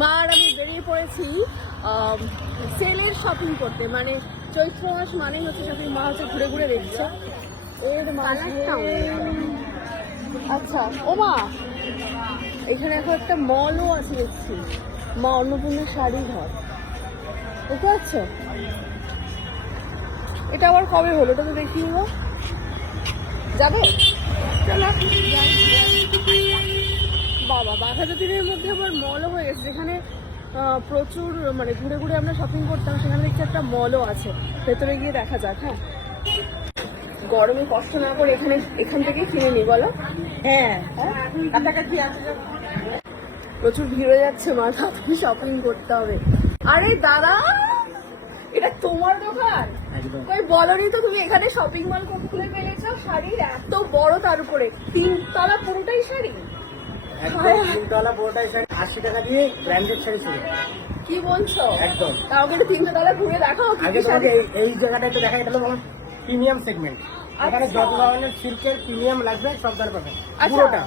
মা আর আমি বেরিয়ে পড়েছি সেলের শপিং করতে। মানে চৈত্র মাস মানেই হচ্ছে শপিং। মা হচ্ছে ঘুরে ঘুরে দেখছে এর মাঝে। আচ্ছা ও মা, এখানে এখন একটা মলও আছে দেখছি, মা অন্নপূর্ণা শাড়ি ঘর, বুঝতে পারছো? এটা আবার কবে হলো? এটা তো দেখি হলো, যাবে? বাবা, বাঘাযতীনের মধ্যে আবার মলও হয়ে গেছে, যেখানে প্রচুর মানে ঘুরে ঘুরে আমরা শপিং করতাম, সেখানে দেখছি একটা মলও আছে। ভেতরে গিয়ে দেখা যাক। হ্যাঁ, গরমে কষ্ট না করে এখান থেকে কিনে নি, বলো? হ্যাঁ, কাছাকাছি আছে, প্রচুর ভিড় হয়ে যাচ্ছে, মার তাড়াতাড়ি শপিং করতে হবে। আরে দাদা, এটা তোমার দোকান? কই বলনি তো তুমি এখানে শপিং মল খুলে ফেলেছো। শাড়ির এত বড়, তার উপরে 3 তলা পুরোটাই শাড়ি। একদম 3 তলা পুরোটাই শাড়ি, 80 টাকা দিয়ে ব্র্যান্ডেড শাড়ি শুরু। কি বলছো? একদম। তাও কিন্তু 3 তলা ঘুরে দেখাও। আগে তোমাকে এই জায়গাটা একটু দেখাই, এটা হলো প্রিমিয়াম সেগমেন্ট। এখানে যত ধরনের সিল্কের প্রিমিয়াম লাগবে সব ধরনের পাবেন, পুরোটা।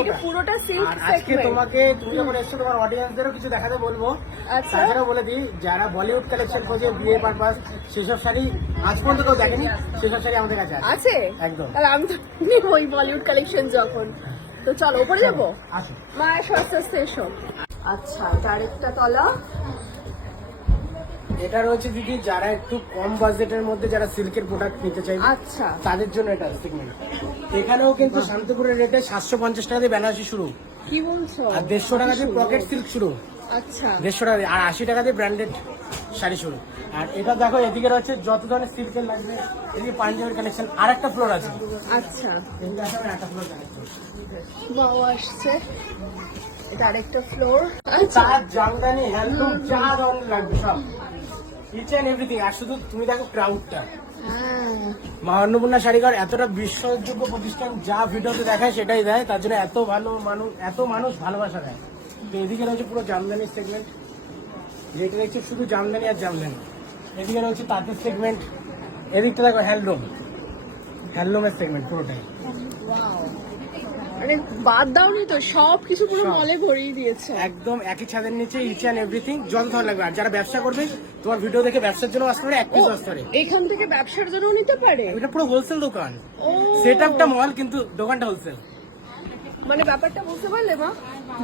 এটা পুরোটা সিল্ক আর আজকে সেগমেন্ট। তুমি যখন এসছো তোমার অডিয়েন্সদেরও কিছু দেখাতে বলবো। আচ্ছা, তাছাড়া বলে দিই, যারা বলিউড কালেকশন খোঁজে বিয়ে পারপাস, সেসব শাড়ি আজ পর্যন্ত কেউ দেখেনি, সেসব শাড়ি আমাদের কাছে আছে। একদম। তাহলে আমি তো নিব ওই বলিউড কালেকশন যখন। তো চলো উপরে যাবো। আসো, মা এসো, আস্তে আস্তে এসো। আচ্ছা, তার একটা তলা। এটা রয়েছে দিদি, যারা একটু কম বাজেটের মধ্যে যারা সিল্কের প্রোডাক্ট নিতে চাই, আচ্ছা, তাদের জন্য এটা সেগমেন্ট। এখানেও কিন্তু শান্তিপুরের রেটে 750 টাকা দিয়ে বেনারসি শুরু, কি বলছো? আর 150 টাকা দিয়ে পকেট সিল্ক শুরু, আচ্ছা, 150 টাকা দিয়ে, আর 80 টাকা দিয়ে ব্র্যান্ডেড শাড়ি শুরু। আর এটা দেখো, এদিকে রয়েছে যত ধরনের সিল্কের লাগবে, এদিকে পাঞ্জাবের কালেকশন। আর একটা ফ্লোর আছে। আচ্ছা, এদিকে আসলে একটা ফ্লোর কালেকশন, বাও আসছে। এটা আরেকটা ফ্লোর। আচ্ছা, তার জামদানি, হ্যান্ডলুম, যা ধরনের লাগবে সব, ইচ এন্ড এভরিথিং। আর শুধু তুমি দেখো ক্রাউডটা, হ্যাঁ, মা অন্নপূর্ণা শাড়িঘর এতটা বিশ্বাসযোগ্য প্রতিষ্ঠান, যা ভিডিওতে দেখায় সেটাই দেয়, তার জন্য এত মানুষ ভালোবাসা দেয়। তো এদিকে রয়েছে পুরো জামদানির সেগমেন্ট, যেটা দেখছে শুধু জামদানি আর জামদানি। এদিকে রয়েছে তাঁতের সেগমেন্ট, এদিকটা দেখো হ্যান্ডলুমের সেগমেন্ট পুরোটাই। ওয়াও, মানে বাদ দাওনি তো, সব কিছু পুরো মলে ভরিয়ে দিয়েছে। একদম একই ছাদের নিচে ইচ অ্যান্ড এভরিথিং, যত ধরনের লাগবে। আর যারা ব্যবসা করবে, তোমার ভিডিও দেখে ব্যবসার জন্য আসতে পারে, এক পিস আসতে পারে। এখান থেকে ব্যবসার জন্য নিতে পারে। এটা পুরো হোলসেল দোকান, ও, সেট আপটা মল, কিন্তু দোকানটা হোলসেল। মানে ব্যাপারটা বুঝতে পারলে মা?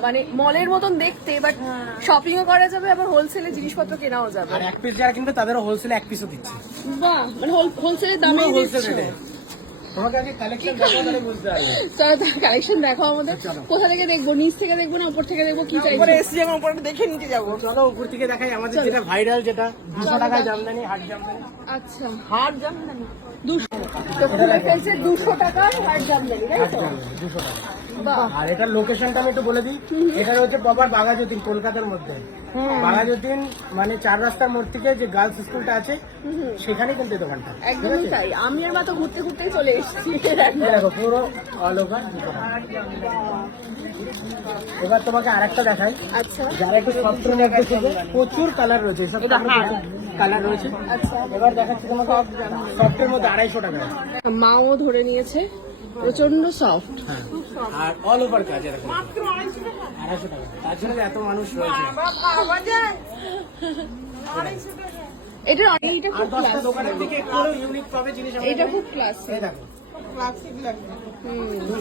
মানে মলের মতন দেখতে, বাট শপিংও করা যাবে, আবার হোলসেলে জিনিসপত্র কেনাও যাবে। আর এক পিস যারা কিনবে তাদেরও হোলসেলে এক পিসও দিচ্ছে, বাহ, মানে হোলসেলের দামে হোলসেল দিচ্ছ। রেটে। তোমাকে আগে কালেকশন দেখাও, তাহলে বুঝতে পারবে। চলো কালেকশন দেখাও আমাদের। চলো। কোথা থেকে দেখবো? নিচ থেকে দেখবো না উপর থেকে দেখবো? কি চাই? উপরে এসছি, আমি উপরে দেখে নিতে যাবো। চলো উপর থেকে দেখাই আমাদের যেটা ভাইরাল, যেটা 200 টাকায় জামদানি, হাট জামদানি। আচ্ছা, হাট জামদানি 200 তো খুলে ফেলছে 200 টাকার হাট জামদানি, তাই তো? 200 টাকা। বাহ, আর এটার লোকেশনটা আমি একটু বলে দিই। এটা হচ্ছে প্রপার বাঘাযতীন, কলকাতার মধ্যে। বাঘাযতীন মানে 4 রাস্তার মোড় থেকে যে গার্লস স্কুলটা আছে, সেখানে কিন্তু এই দোকানটা। একদমই তাই। আমি আর মা তো ঘুরতে ঘুরতেই চলে এসেছি। এই দেখো পুরো অল ওভার। এবার তোমাকে আরেকটা দেখাই, আচ্ছা, যারা একটু সফটের মধ্যে খুঁজে, প্রচুর কালার রয়েছে, সব কালার রয়েছে। আচ্ছা, এবার দেখাচ্ছি তোমাকে সফটের মধ্যে 250 টাকা। মাও ধরে নিয়েছে, প্রচন্ড সফট। হ্যাঁ, আর অল ওভার কাজ এরকম 250 টাকা। তার জন্য এত মানুষ রয়েছে। এটা এইটা আর খুব 10টা ক্লাস, দোকানের থেকে একটু ইউনিক পাবে জিনিস। এটা খুব ক্লাস। এই দেখো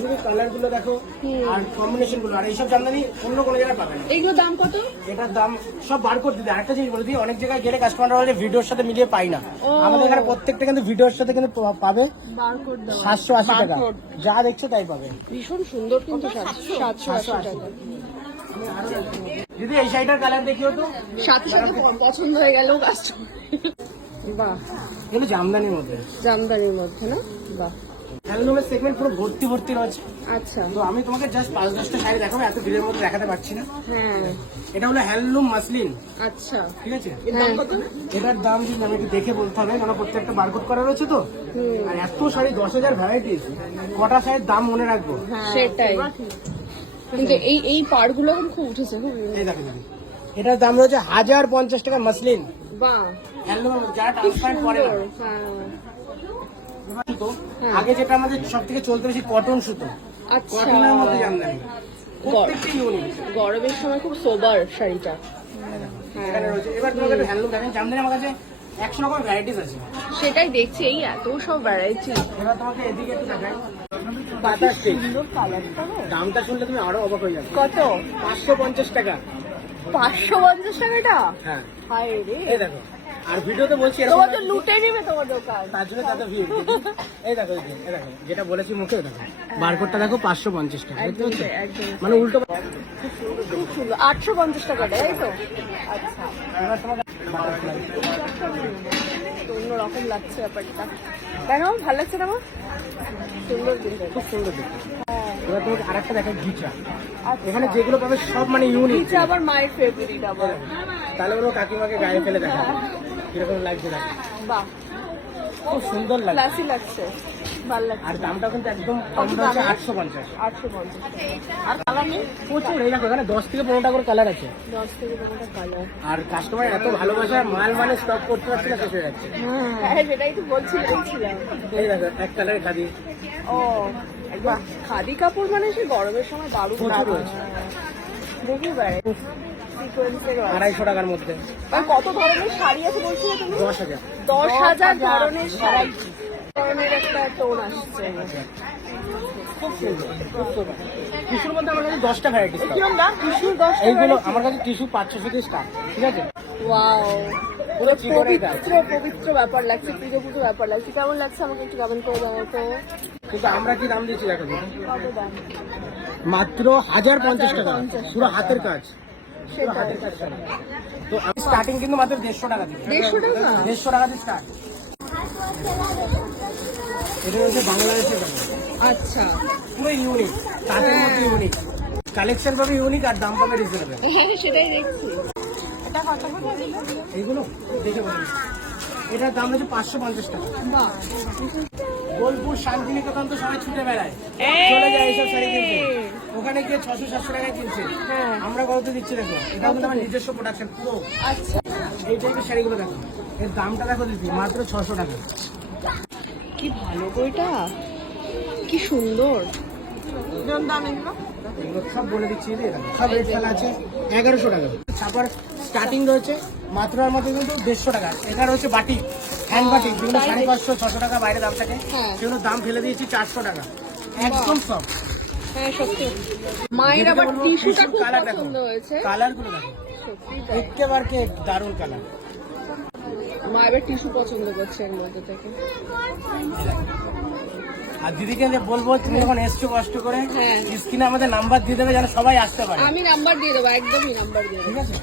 শুধু কালার গুলো দেখো, আর কম্বিনেশন গুলো। আর এইসব জামদানি অন্য কোনো জায়গায় পাবে না। এইগুলোর দাম কত? এটার দাম সব বার করে দিতে। আরেকটা জিনিস বলে দিই, অনেক জায়গায় গেলে কাস্টমাররা বলে ভিডিওর সাথে মিলিয়ে পাই না। আমাদের এখানে প্রত্যেকটা কিন্তু ভিডিওর সাথে কিন্তু পাবে বারকোড দাও। 780 টাকা, যা দেখছো তাই পাবে। ভীষণ সুন্দর কিন্তু 780 টাকা। যদি এই শাড়িটার কালার দেখিও তো, সাথে সাথে পছন্দ হয়ে গেল কাস্টমার। বাহ, এগুলো জামদানির মধ্যে, জামদানির মধ্যে না? বাহ, হ্যান্ডলুমের সেগমেন্ট পুরো ভর্তি রয়েছে। আচ্ছা, তো আমি তোমাকে জাস্ট 5-10টা শাড়ি দেখাবো, এত ভিড়ের মধ্যে দেখাতে পারছি না। হ্যাঁ, এটা হলো হ্যান্ডলুম মাসলিন, আচ্ছা, ঠিক আছে? হ্যাঁ। এটার দাম যদি আমি একটু দেখে বলতে হবে, কারণ প্রত্যেকটা বারকোড করা রয়েছে তো। আর এত শাড়ি, 10,000 ভ্যারাইটিস, কটা শাড়ির দাম মনে রাখবো? সেটাই। কিন্তু এই পাড়গুলো এখন খুব উঠেছে, খুব। এই দেখো দিদি, এটার দাম রয়েছে 1050 টাকা মাসলিন, বাহ, হ্যান্ডলুম, যারা ট্রান্সপারেন্ট করে না। হ্যাঁ, আগে যেটা আমাদের সব থেকে চলতে বেশি কটন সুতো, আচ্ছা, কটনের মধ্যে জামদানি। প্রত্যেকটি ইউনিক। গরমের সময় খুব সোবার শাড়িটা। এখানে রয়েছে। এবার তোমাকে একটু হ্যান্ডলুম দেখেন, জামদানি আমার কাছে 100 রকম ভ্যারাইটিস আছে। সেটাই দেখছি, এই এত সব ভ্যারাইটি। এবার তোমাকে এদিকে একটু দেখাই, পাতা স্টিচ। সুন্দর কালারটা। দামটা শুনলে তুমি আরো অবাক হয়ে যাবে। কত? 550 টাকা। 550 টাকাটা? হ্যাঁ, হায় রে, এই দেখো। আর ভিডিওতে বলছি এরকম তোমার তো লাগছে, লুটে নিবে তোমার দোকান। তার জন্য তাদের ভিড়। এই দেখো, এই দেখো, যেটা বলেছি মুখে দেখো, বারকোডটা দেখো 550 টাকা। দেখতে একদম পাচ্ছ? একদম মানে উল্টো। খুব সুন্দর। 850 টাকাটা, তাই তো? আচ্ছা, এবার তোমাকে বাটারফ্লাই। তো অন্যরকম লাগছে ব্যাপারটা। কেন ভালো লাগছে না আমার? সুন্দর কিন্তু। খুব সুন্দর দেখতে। হ্যাঁ, এবার তোমাকে আরেকটা দেখাই, ঘিচা। আচ্ছা। এখানে যেগুলো পাবে সব মানে ইউনিক। নিচে আবার মায়ের ফেভারিট আবার। তাহলে ওরা কাকিমাকে গায়ে ফেলে দেখা কিরকম লাগছে দেখো, বাহ, খুব সুন্দর লাগছে। ক্লাসি লাগছে, ভালো লাগছে। আর দামটা কিন্তু একদম কম কত হচ্ছে, দাম? 850। 850। আর কালার নেই? প্রচুর। এই দেখো, এখানে 10 থেকে 15টা করে কালার আছে। 10 থেকে 15টা কালার। আর কাস্টমার এত ভালোবাসা, মাল মানে স্টক করতে পারছে না, শেষ হয়ে যাচ্ছে। হ্যাঁ, সেটাই তো বলছিলাম। এই দেখো, এক কালারে খাদি। ও, বাহ, খাদি কাপড় মানে সে গরমের সময় দারুণ প্রচুর লাগে। রয়েছে। দেখি বেড়ে সিকোয়েন্সের 250 টাকার মধ্যে। আর কত ধরনের শাড়ি আছে বলছিলে তুমি? 10,000। 10,000 ধরনের শাড়ি, ধরনের একটা টোন আসছে। খুব সুন্দর, খুব সুন্দর। টিস্যুর মধ্যে আমার কাছে 10টা ভ্যারাইটিস পাবে। কিরম দাম? টিস্যুর 10 এইগুলো আমার কাছে টিস্যু 500 থেকে স্টার্ট, ঠিক আছে? ওয়াও, পুরো চিকনের কাজ। পবিত্র পবিত্র ব্যাপার লাগছে, পুজো পুজো ব্যাপার লাগছে। কেমন লাগছে আমাকে একটু কমেন্ট করে জানাও তো। কিন্তু আমরা কি দাম দিচ্ছি দেখো, কত দাম? মাত্র 1050 টাকা। 1050 পুরো হাতের কাজ, পুরো সেটাই। হাতের কাজ করা। তো আমি স্টার্টিং কিন্তু মাত্র 150 টাকা দিচ্ছি। 150 টাকা? 150 টাকা দিয়ে স্টার্ট। এটা হচ্ছে বাংলাদেশের দাম, আচ্ছা, পুরো ইউনিক, তাদের মধ্যে ইউনিক। কালেকশন পাবে ইউনিক, আর দাম পাবে রিজনেবল। হ্যাঁ সেটাই দেখছি। এটা কত করে দিল? এইগুলো দেখে বলি, এটার দাম হচ্ছে 550 টাকা। বাহ, বোলপুর, শান্তিনিকেতন তো সবাই ছুটে বেড়ায়, এই! চলে যায় এইসব শাড়ি কিনতে। ওখানে গিয়ে 600-700 টাকায় কিনছে। হ্যাঁ। আমরা কত দিচ্ছি দেখো, এটা কিন্তু আমার নিজস্ব প্রোডাকশন পুরো। আচ্ছা, এই টাইপের শাড়িগুলো দেখো, এর দামটা দেখো দিচ্ছি মাত্র 600 টাকা। কি ভালো বইটা, কি সুন্দর। দাম এগুলো? এগুলো সব বলে দিচ্ছি, এই দেখো, সব রেট ফেলা আছে। 1100 টাকা ছাপার স্টার্টিং রয়েছে মাত্র, আর মাত্র কিন্তু 150 টাকা। এটা রয়েছে বাটিক, হ্যান্ড বাটিক, যেগুলো 550-600 টাকা বাইরে দাম থাকে, হ্যাঁ। সেগুলো দাম ফেলে দিয়েছি 400 টাকা। একদম সব। হ্যাঁ সত্যি, মায়ের আবার টিস্যুটা খুব কালার দেখো, পছন্দ হয়েছে। কালার গুলো দেখো, সত্যি তাই। একেবারে দারুণ কালার। মা এবার টিস্যু পছন্দ করছে এর মধ্যে থেকে। আর দিদিকে যে বলবো, তুমি যখন এসছো কষ্ট করে, হ্যাঁ। স্ক্রিনে আমাদের নাম্বার দিয়ে দেবে, যেন সবাই আসতে পারে, আমি নাম্বার দিয়ে দেবো, একদমই নাম্বার দিয়ে দেবো। ঠিক আছে?